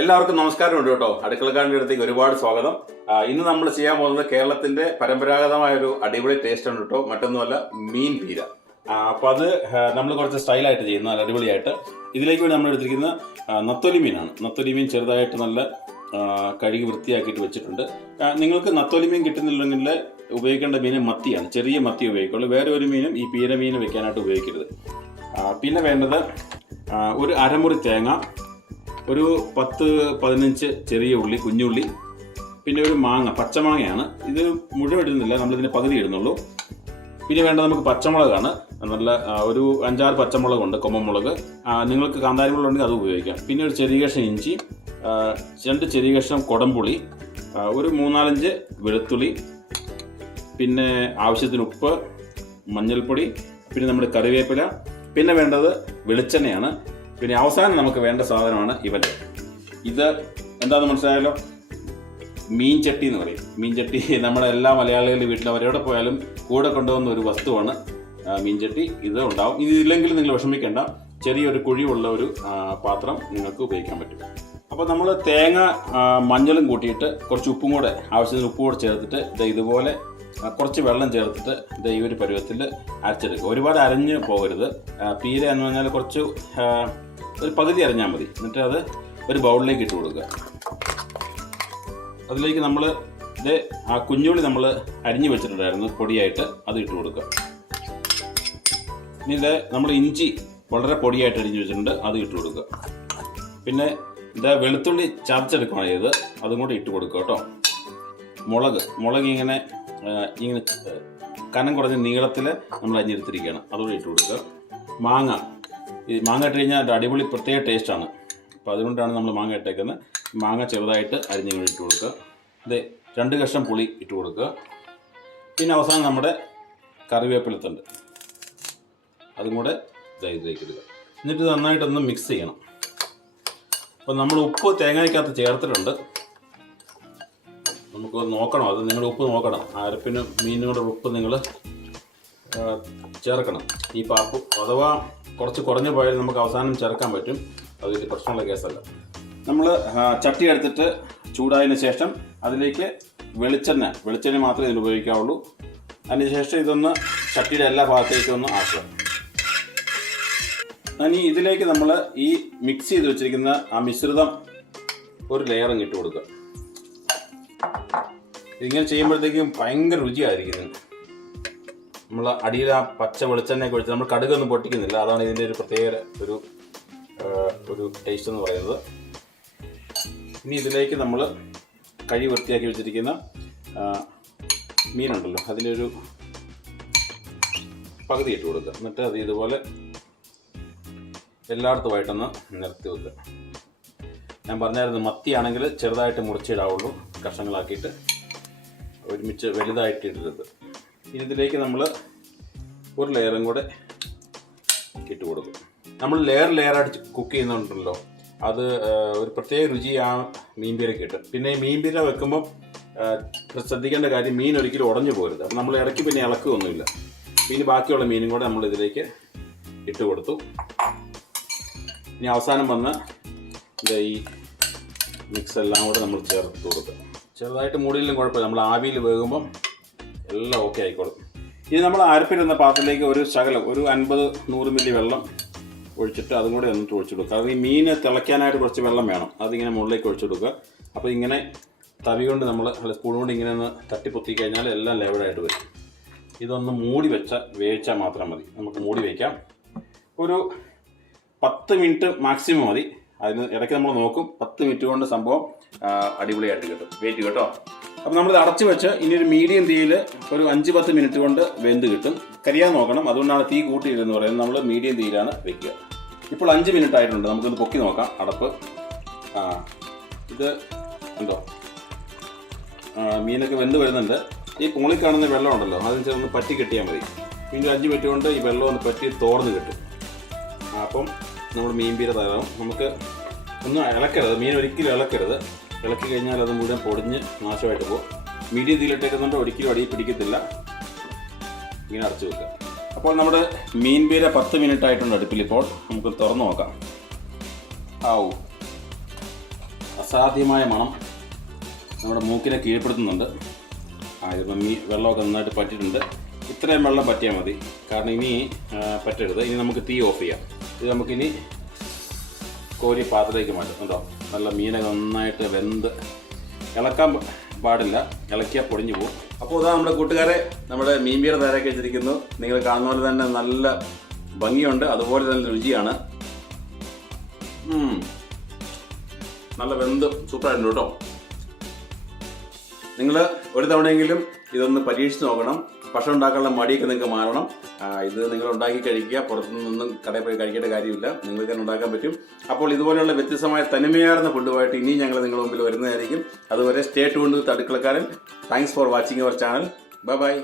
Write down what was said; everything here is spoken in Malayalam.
എല്ലാവർക്കും നമസ്കാരമുണ്ട് കേട്ടോ. അടുക്കളക്കാരൻ്റെ അടുത്തേക്ക് ഒരുപാട് സ്വാഗതം. ഇന്ന് നമ്മൾ ചെയ്യാൻ പോകുന്നത് കേരളത്തിന്റെ പരമ്പരാഗതമായ ഒരു അടിപൊളി ടേസ്റ്റ് ഉണ്ട് കേട്ടോ. മറ്റൊന്നുമല്ല, മീൻ പീര. അപ്പൊ അത് നമ്മൾ കുറച്ച് സ്റ്റൈലായിട്ട് ചെയ്യുന്ന നല്ല അടിപൊളിയായിട്ട്. ഇതിലേക്ക് വേണ്ടി നമ്മൾ എടുത്തിരിക്കുന്ന നത്തൊലി മീനാണ്. നത്തൊലി മീൻ ചെറുതായിട്ട് നല്ല കഴുകി വൃത്തിയാക്കിയിട്ട് വെച്ചിട്ടുണ്ട്. നിങ്ങൾക്ക് നത്തൊലി മീൻ കിട്ടുന്നില്ലെങ്കിൽ ഉപയോഗിക്കേണ്ട മീൻ മത്തിയാണ്. ചെറിയ മത്തി ഉപയോഗിക്കുള്ളൂ. വേറെ ഒരു മീനും ഈ പീര മീൻ വെക്കാനായിട്ട് ഉപയോഗിക്കരുത്. പിന്നെ വേണ്ടത് ഒരു അരമുറി തേങ്ങ, ഒരു 10-15 ചെറിയ ഉള്ളി, കുഞ്ഞുള്ളി, പിന്നെ ഒരു മാങ്ങ, പച്ചമാങ്ങയാണ്. ഇത് മുഴുവൻ ഇടുന്നില്ല, നമ്മളിതിന് പകുതി ഇടുന്നുള്ളൂ. പിന്നെ വേണ്ടത് നമുക്ക് പച്ചമുളകാണ്. നല്ല ഒരു 5-6 പച്ചമുളകുണ്ട്, കൊമ്പമുളക്. നിങ്ങൾക്ക് കാന്താരി മുളക് ഉണ്ടെങ്കിൽ അത് ഉപയോഗിക്കാം. പിന്നെ ഒരു ചെറിയ കഷ്ണം ഇഞ്ചി, 2 ചെറിയ കഷ്ണം കുടംപുളി, ഒരു 3-4 വെളുത്തുള്ളി, പിന്നെ ആവശ്യത്തിന് ഉപ്പ്, മഞ്ഞൾപ്പൊടി, പിന്നെ നമ്മുടെ കറിവേപ്പില, പിന്നെ വേണ്ടത് വെളിച്ചെണ്ണയാണ്. പിന്നെ അവസാനം നമുക്ക് വേണ്ട സാധനമാണ് ഇവൻ. ഇത് എന്താണെന്ന് മനസ്സിലായല്ലോ, മീൻ ചട്ടി എന്ന് പറയും. മീൻ ചട്ടി നമ്മുടെ എല്ലാ മലയാളികളുടെ വീട്ടിൽ അവരെവിടെ പോയാലും കൂടെ കൊണ്ടുവന്ന ഒരു വസ്തുവാണ് മീൻ ചട്ടി. ഇത് ഉണ്ടാവും. ഇതില്ലെങ്കിൽ നിങ്ങൾ വിഷമിക്കേണ്ട, ചെറിയൊരു കുഴിയുള്ള ഒരു പാത്രം നിങ്ങൾക്ക് ഉപയോഗിക്കാൻ പറ്റും. അപ്പോൾ നമ്മൾ തേങ്ങ മഞ്ഞളും കൂട്ടിയിട്ട് കുറച്ച് ഉപ്പും കൂടെ, ആവശ്യത്തിന് ഉപ്പ് കൂടെ ചേർത്തിട്ട് ഇതുപോലെ കുറച്ച് വെള്ളം ചേർത്തിട്ട് ഈ ഒരു പരുവത്തിൽ അരച്ചെടുക്കുക. ഒരുപാട് അരഞ്ഞ് പോകരുത്. പീര എന്ന് പറഞ്ഞാൽ കുറച്ച് ഒരു പകുതി അരഞ്ഞാൽ മതി. എന്നിട്ട് അത് ഒരു ബൗളിലേക്ക് ഇട്ട് കൊടുക്കുക. അതിലേക്ക് നമ്മൾ ആ കുഞ്ഞുള്ളി നമ്മൾ അരിഞ്ഞു വെച്ചിട്ടുണ്ടായിരുന്നു പൊടിയായിട്ട്, അത് ഇട്ട് കൊടുക്കുക. ഇനി നമ്മൾ ഇഞ്ചി വളരെ പൊടിയായിട്ട് അരിഞ്ഞു വെച്ചിട്ടുണ്ട്, അത് ഇട്ട് കൊടുക്കുക. പിന്നെ വെളുത്തുള്ളി ചതച്ചെടുക്കണം, അതും കൂടി ഇട്ട് കൊടുക്കുക കേട്ടോ. മുളക് ഇങ്ങനെ കനം കുറഞ്ഞ നീളത്തിൽ നമ്മൾ അരിഞ്ഞെടുത്തിരിക്കുകയാണ്, അതുകൂടി ഇട്ട് കൊടുക്കുക. ഈ മാങ്ങ ഇട്ട് കഴിഞ്ഞാൽ അടിപൊളി പ്രത്യേക ടേസ്റ്റാണ്. അപ്പോൾ അതുകൊണ്ടാണ് നമ്മൾ മാങ്ങ ഇട്ടേക്കുന്നത്. മാങ്ങ ചെറുതായിട്ട് അരിഞ്ഞ് ഇട്ട് കൊടുക്കുക. 2 കഷ്ണം പുളി ഇട്ട് കൊടുക്കുക. പിന്നെ അവസാനം നമ്മുടെ കറിവേപ്പിലത്തുണ്ട്, അതും കൂടെ ഇതിലേക്ക് ഇടുക. എന്നിട്ട് നന്നായിട്ടൊന്ന് മിക്സ് ചെയ്യണം. അപ്പോൾ നമ്മൾ ഉപ്പ് തേങ്ങയ്ക്കകത്ത് ചേർത്തിട്ടുണ്ട്, നമുക്ക് നോക്കണം. അത് നിങ്ങൾ ഉപ്പ് നോക്കണം. അരപ്പിനും മീനിനോട് ഉപ്പ് നിങ്ങൾ ചേർക്കണം. ഈ പാപ്പ് അഥവാ കുറച്ച് കുറഞ്ഞു പോയാൽ നമുക്ക് അവസാനം ചേർക്കാൻ പറ്റും. അതൊരു പ്രശ്നമുള്ള കേസല്ല. നമ്മൾ ചട്ടി എടുത്തിട്ട് ചൂടായതിനു ശേഷം അതിലേക്ക് വെളിച്ചെണ്ണ മാത്രമേ ഇതിന് ഉപയോഗിക്കാവുള്ളൂ. അതിനുശേഷം ഇതൊന്ന് ചട്ടിയുടെ എല്ലാ ഭാഗത്തേക്കും ഒന്ന് ആക്കുക. ഇനി ഇതിലേക്ക് നമ്മൾ ഈ മിക്സ് ചെയ്ത് വെച്ചിരിക്കുന്ന ആ മിശ്രിതം ഒരു ലെയറും ഇട്ട് കൊടുക്കുക. ഇതിങ്ങനെ ചെയ്യുമ്പോഴത്തേക്കും ഭയങ്കര രുചിയായിരിക്കും. നമ്മൾ അടിയിൽ ആ പച്ച വെളിച്ചെണ്ണയൊക്കെ ഒഴിച്ച് നമ്മൾ കടുകൊന്നും പൊട്ടിക്കുന്നില്ല. അതാണ് ഇതിൻ്റെ ഒരു പ്രത്യേക ഒരു ടേസ്റ്റ് എന്ന് പറയുന്നത്. ഇനി ഇതിലേക്ക് നമ്മൾ കഴുകി വൃത്തിയാക്കി വെച്ചിരിക്കുന്ന മീനുണ്ടല്ലോ, അതിലൊരു പകുതി ഇട്ട് കൊടുക്കുക. എന്നിട്ട് അത് ഇതുപോലെ എല്ലായിടത്തുമായിട്ടൊന്ന് നിരത്തി വെക്കുക. ഞാൻ പറഞ്ഞായിരുന്നു, മത്തിയാണെങ്കിൽ ചെറുതായിട്ട് മുറിച്ചിടാവുള്ളൂ, കഷ്ണങ്ങളാക്കിയിട്ട് ഒരുമിച്ച് വലുതായിട്ട് ഇടരുത്. ഇതിലേക്ക് നമ്മൾ ഒരു ലെയറും കൂടെ ഇട്ട് കൊടുക്കും. നമ്മൾ ലെയറായിട്ട് കുക്ക് ചെയ്യുന്നുണ്ടല്ലോ, അത് ഒരു പ്രത്യേക രുചി ആ മീൻ പീര കിട്ടും. പിന്നെ ഈ മീൻ പീര വെക്കുമ്പോൾ ശ്രദ്ധിക്കേണ്ട കാര്യം, മീൻ ഒരിക്കലും ഉടഞ്ഞു പോരുത്. അപ്പം നമ്മൾ ഇടയ്ക്ക് പിന്നെ ഇളക്കുകയൊന്നുമില്ല. പിന്നെ ബാക്കിയുള്ള മീനും കൂടെ നമ്മൾ ഇതിലേക്ക് ഇട്ട് കൊടുത്തു. ഇനി അവസാനം വന്ന് ഈ മിക്സ് എല്ലാം കൂടെ നമ്മൾ ചേർത്ത് കൊടുക്കുക. ചെറുതായിട്ട് മൂടിയിലും കുഴപ്പമില്ല, നമ്മൾ ആവിയിൽ വേകുമ്പം എല്ലാം ഓക്കെ ആയിക്കോളും. ഇനി നമ്മൾ അരപ്പിടുന്ന പാത്രത്തിലേക്ക് ഒരു 50-100 മില്ലി വെള്ളം ഒഴിച്ചിട്ട് അതും കൂടെ ഒന്നിട്ട് ഒഴിച്ചു കൊടുക്കുക. അത് ഈ മീൻ തിളയ്ക്കാനായിട്ട് കുറച്ച് വെള്ളം വേണം, അതിങ്ങനെ മുകളിലേക്ക് ഒഴിച്ചു കൊടുക്കുക. അപ്പോൾ ഇങ്ങനെ തവി കൊണ്ട് നമ്മൾ സ്പൂൺ കൊണ്ട് ഇങ്ങനെ ഒന്ന് തട്ടിപ്പൊത്തി കഴിഞ്ഞാൽ എല്ലാം ലെവലായിട്ട് വരും. ഇതൊന്ന് വേവിച്ചാൽ മാത്രം മതി. നമുക്ക് മൂടി വയ്ക്കാം. ഒരു 10 മിനിറ്റ് മാക്സിമം മതി. അതിന് ഇടയ്ക്ക് നമ്മൾ നോക്കും. 10 മിനിറ്റ് കൊണ്ട് സംഭവം അടിപൊളിയായിട്ട് കിട്ടും. വെയിറ്റ് കേട്ടോ. അപ്പം നമ്മളിത് അടച്ചു വെച്ച് ഇനി ഒരു മീഡിയം തീയിൽ ഒരു 5-10 മിനിറ്റ് കൊണ്ട് വെന്ത് കിട്ടും. കരിയാൻ നോക്കണം, അതുകൊണ്ടാണ് തീ കൂട്ടിയില്ലെന്ന് പറയുന്നത്. നമ്മൾ മീഡിയം തീയിലാണ് വെക്കുക. ഇപ്പോൾ 5 മിനിറ്റ് ആയിട്ടുണ്ട്. നമുക്കൊന്ന് പൊക്കി നോക്കാം അടപ്പ്. ഇത് ഉണ്ടോ, മീനൊക്കെ വെന്ത് വരുന്നുണ്ട്. ഈ മുകളിൽ കാണുന്ന വെള്ളം ഉണ്ടല്ലോ, അതിന് ചെന്ന് പറ്റി കിട്ടിയാൽ മതി. പിന്നെ 5 മിനിറ്റ് കൊണ്ട് ഈ വെള്ളം ഒന്ന് പറ്റി തോർന്ന് കിട്ടും. അപ്പം നമ്മൾ മീൻ പീര തയ്യാറാവും. നമുക്ക് ഒന്നും ഇളക്കരുത്, മീൻ ഒരിക്കലും ഇളക്കരുത്. ഇളക്കി കഴിഞ്ഞാൽ അത് മുഴുവൻ പൊടിഞ്ഞ് നാശമായിട്ട് പോകും. മീഡിയം തീയിലിട്ടേക്കുന്നുണ്ട്, ഒരിക്കലും അടിയിൽ പിടിക്കത്തില്ല. ഇങ്ങനെ അടച്ചു വെക്കുക. അപ്പോൾ നമ്മുടെ മീൻ പീര 10 മിനിറ്റ് ആയിട്ടുണ്ട് അടുപ്പിൽ. ഇപ്പോൾ നമുക്ക് തുറന്നു നോക്കാം. അസാധ്യമായ മണം നമ്മുടെ മൂക്കിനെ കീഴ്പ്പെടുത്തുന്നുണ്ട്. ഇതിപ്പം വെള്ളമൊക്കെ നന്നായിട്ട് പറ്റിയിട്ടുണ്ട്. ഇത്രയും വെള്ളം പറ്റിയാൽ മതി, കാരണം ഇനി പറ്റരുത്. ഇനി നമുക്ക് തീ ഓഫ് ചെയ്യാം. ഇത് നമുക്കിനി കോരി പാത്രത്തിലേക്ക് മാറ്റും. കേട്ടോ, നല്ല മീനൊക്കെ നന്നായിട്ട് വെന്ത്, ഇളക്കാൻ പാടില്ല, ഇളക്കിയാൽ പൊടിഞ്ഞു പോകും. അപ്പോൾ ഇതാ നമ്മുടെ കൂട്ടുകാരെ, നമ്മുടെ മീൻ പീര തയ്യാറാക്കി വെച്ചിരിക്കുന്നു. നിങ്ങൾ കാണുന്ന പോലെ തന്നെ നല്ല ഭംഗിയുണ്ട്, അതുപോലെ തന്നെ രുചിയാണ്. നല്ല വെന്ത് സൂപ്പറായിട്ടുണ്ട് കേട്ടോ. നിങ്ങൾ ഒരു തവണയെങ്കിലും ഇതൊന്ന് പരീക്ഷിച്ച് നോക്കണം. ഭക്ഷണം ഉണ്ടാക്കാനുള്ള മടിയൊക്കെ നിങ്ങൾക്ക് മാറണം. ഇത് നിങ്ങൾ ഉണ്ടാക്കി കഴിക്കുക, പുറത്തുനിന്നൊന്നും കടയിൽ പോയി കഴിക്കേണ്ട കാര്യമില്ല, നിങ്ങൾക്ക് തന്നെ ഉണ്ടാക്കാൻ പറ്റും. അപ്പോൾ ഇതുപോലെയുള്ള വ്യത്യസ്തമായ തനിമയാർന്ന ഫുഡുമായിട്ട് ഇനി ഞങ്ങൾ നിങ്ങളുടെ മുമ്പിൽ വരുന്നതായിരിക്കും. അതുവരെ stay tuned with Adukkalakkaran. Thanks for watching our channel. Bye by.